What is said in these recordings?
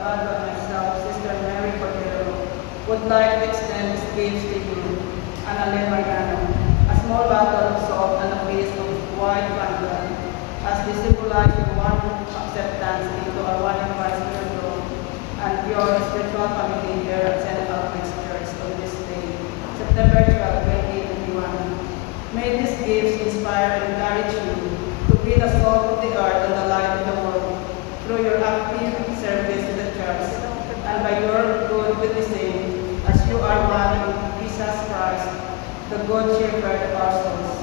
Alba and myself, Sister Mary Cordero, would like to extend these gifts to you, Annalyn Margano, a small bottle of salt and a piece of white candle, as they symbolize your one acceptance into our one in Christ miracle and your spiritual family here at St. Alfred's Church on this day, September 12, 2021. May these gifts inspire and encourage you to be the salt of the earth and the light of the world through your active service to the church and by your good witnessing as you are one in Jesus Christ, the good shepherd of our souls.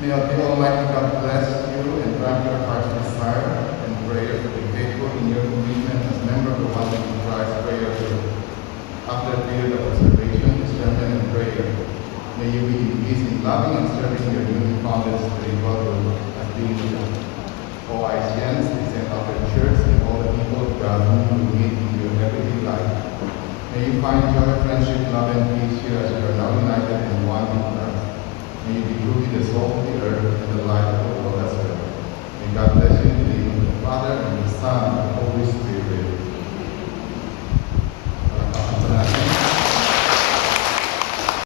May the Almighty God bless you and grant your heart's desire and prayers to be faithful in your commitment as member of the One in Christ Prayer Group. After a period of observation, strengthen and prayer, may you be in peace in loving and serving your newly founded spiritual group as being OICNs, the St. Alfred Church, and all the people of God whom you meet in your everyday life. May you find joy, friendship, love, and peace here as you are now united in one in Christ. May you be truly the salt of the earth and the light of the world as well. May God bless you in the name of the Father, and the Son,